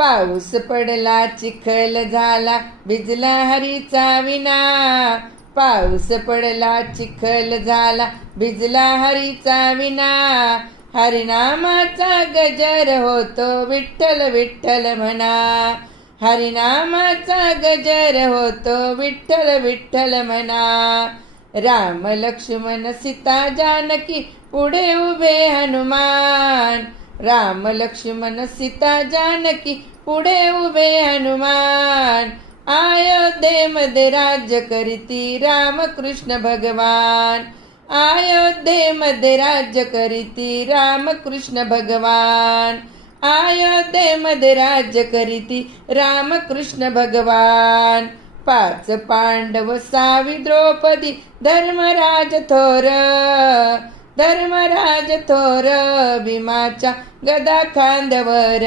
पाऊस पडला चिखल झाला भिजला हरीचा विना. पाऊस पडला चिखल झाला भिजला हरीचा विना. हरिनामाचा गजर होतो विठ्ठल विठ्ठल म्हणा. हरिनामाचा गजर होतो विठ्ठल विठ्ठल म्हणा. राम लक्ष्मण सीता जानकी पुढे उभे हनुमान. राम लक्ष्मण सीता जानकी पुढे उभे हनुमान. अयोध्येमध्ये राज्य करीती रामकृष्ण भगवान. अयोध्येमध्ये राज्य करीती रामकृष्ण भगवान. अयोध्येमध्ये राज्य करीती रामकृष्ण भगवान. 5 पांडव 6 द्रौपदी धर्मराज थोर. धर्मराज थोर भीमाच्या गदा खांद्यावर.